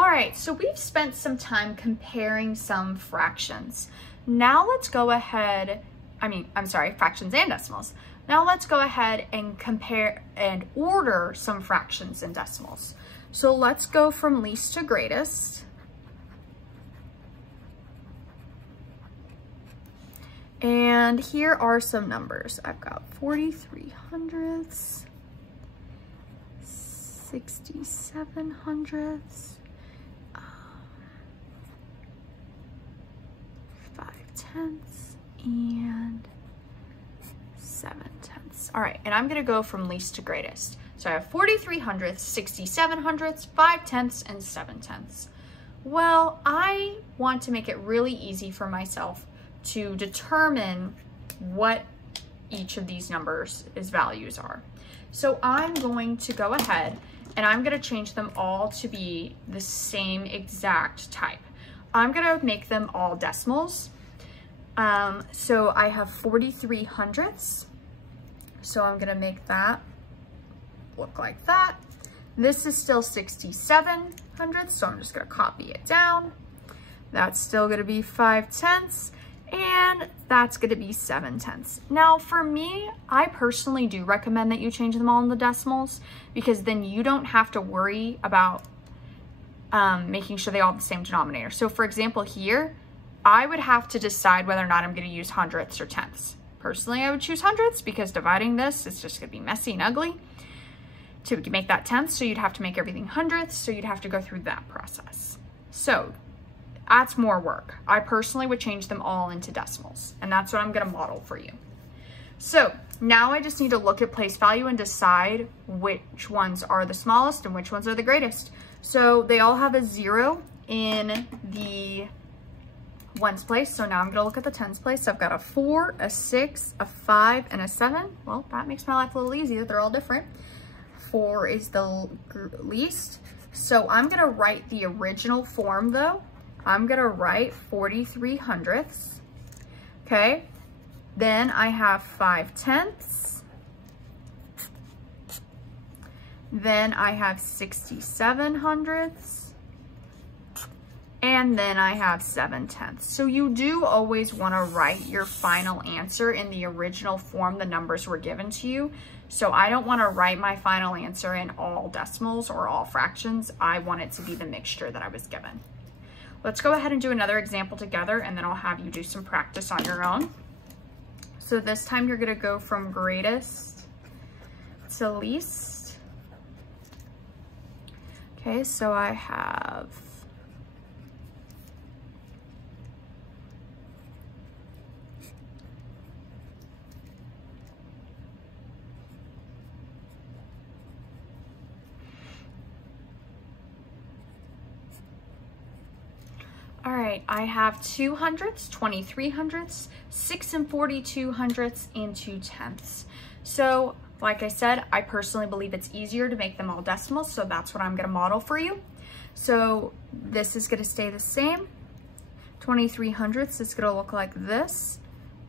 All right, so we've spent some time comparing some fractions. Now let's go ahead, fractions and decimals. Now let's go ahead and compare and order some fractions and decimals. So let's go from least to greatest. And here are some numbers. I've got 43 hundredths, 67 hundredths, 5 tenths, and 7 tenths. All right, and I'm gonna go from least to greatest. So I have 43 hundredths, 67 hundredths, 5 tenths, and 7 tenths. Well, I want to make it really easy for myself to determine what each of these numbers' values are. So I'm going to go ahead and I'm going to change them all to be the same exact type. I'm going to make them all decimals. So I have 43 hundredths. So I'm going to make that look like that. This is still 67 hundredths, so I'm just going to copy it down. That's still going to be 5 tenths. And that's going to be 7 tenths. Now for me, I personally do recommend that you change them all in the decimals, because then you don't have to worry about making sure they all have the same denominator. So for example here, I would have to decide whether or not I'm going to use hundredths or tenths. Personally, I would choose hundredths because dividing this is just going to be messy and ugly to make that tenths. So you'd have to make everything hundredths. So you'd have to go through that process. So that's more work. I personally would change them all into decimals, and that's what I'm gonna model for you. So now I just need to look at place value and decide which ones are the smallest and which ones are the greatest. So they all have a 0 in the ones place. So now I'm gonna look at the tens place. So I've got a 4, a 6, a 5, and a 7. Well, that makes my life a little easier. They're all different. 4 is the least. So I'm gonna write the original form though. I'm gonna write 43 hundredths, okay? Then I have 5 tenths. Then I have 67 hundredths. And then I have 7 tenths. So you do always wanna write your final answer in the original form the numbers were given to you. So I don't wanna write my final answer in all decimals or all fractions. I want it to be the mixture that I was given. Let's go ahead and do another example together, and then I'll have you do some practice on your own. So this time you're gonna go from greatest to least. Okay, so I have all right, I have 2 hundredths, 23 hundredths, 6 and 42 hundredths, and 2 tenths. So like I said, I personally believe it's easier to make them all decimals, so that's what I'm gonna model for you. So this is gonna stay the same. 23 hundredths is gonna look like this.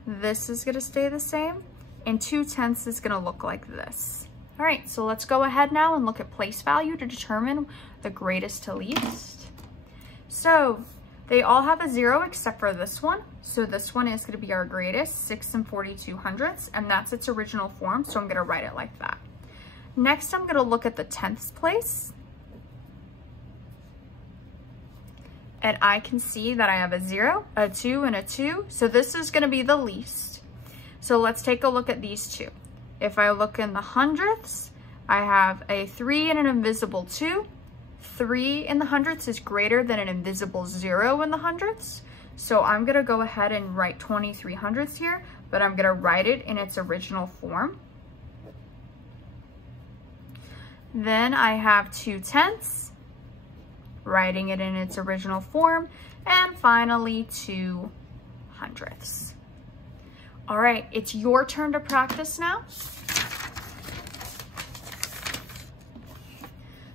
This is gonna stay the same. And 2 tenths is gonna look like this. All right, so let's go ahead now and look at place value to determine the greatest to least. So they all have a 0 except for this one. So this one is going to be our greatest, 6 and 42 hundredths, and that's its original form. So I'm going to write it like that. Next, I'm going to look at the tenths place. And I can see that I have a 0, a 2, and a 2. So this is going to be the least. So let's take a look at these two. If I look in the hundredths, I have a 3 and an invisible 2. 3 in the hundredths is greater than an invisible 0 in the hundredths. So I'm gonna go ahead and write 23 hundredths here, but I'm gonna write it in its original form. Then I have 2 tenths, writing it in its original form, and finally 2 hundredths. All right, it's your turn to practice now.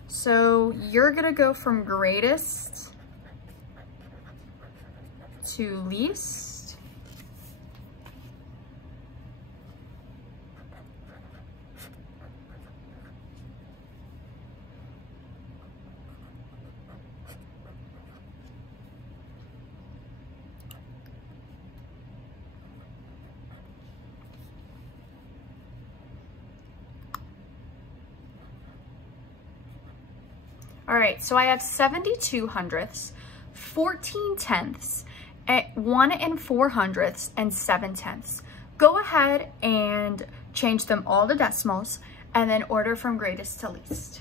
So you're gonna go from greatest to least. All right, so I have 72 hundredths, 14 tenths, 1 400ths, and 7 tenths. Go ahead and change them all to decimals and then order from greatest to least.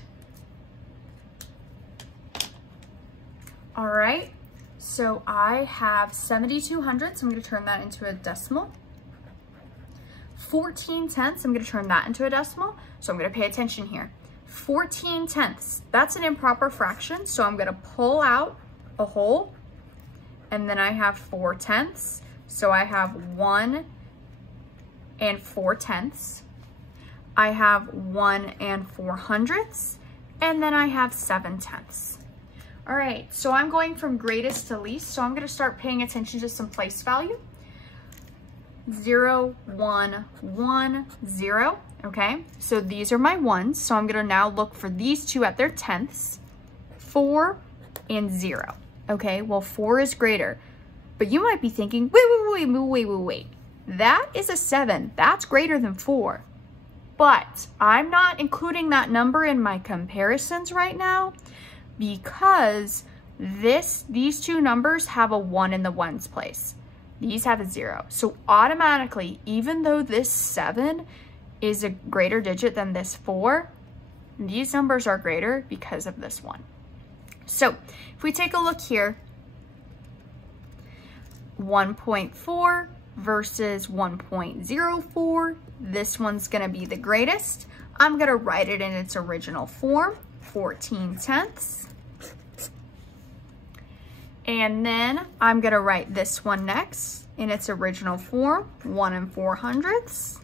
All right, so I have 72 hundredths. I'm going to turn that into a decimal. 14 tenths, I'm going to turn that into a decimal. So I'm going to pay attention here. 14 tenths, that's an improper fraction. So I'm going to pull out a whole, and then I have 4 tenths. So I have 1 4 tenths. I have 1 4 hundredths, and then I have 7 tenths. All right, so I'm going from greatest to least. So I'm going to start paying attention to some place value. 0, 1, 1, 0. Okay, so these are my ones. So I'm going to now look for these two at their tenths, 4 and 0. Okay, well, 4 is greater. But you might be thinking, wait. That is a 7. That's greater than 4. But I'm not including that number in my comparisons right now because these two numbers have a 1 in the ones place. These have a 0. So automatically, even though this 7 is a greater digit than this 4, these numbers are greater because of this 1. So if we take a look here, 1.4 versus 1.04, this one's gonna be the greatest. I'm gonna write it in its original form, 14 tenths. And then I'm gonna write this one next in its original form, 1 4 hundredths.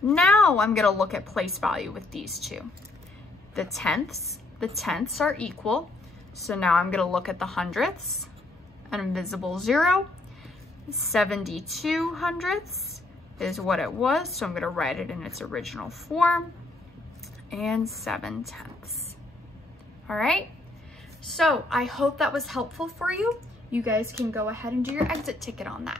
Now I'm gonna look at place value with these two. The tenths are equal. So now I'm gonna look at the hundredths, an invisible 0. 72 hundredths is what it was. So I'm gonna write it in its original form, and 7 tenths. All right, so I hope that was helpful for you. You guys can go ahead and do your exit ticket on that.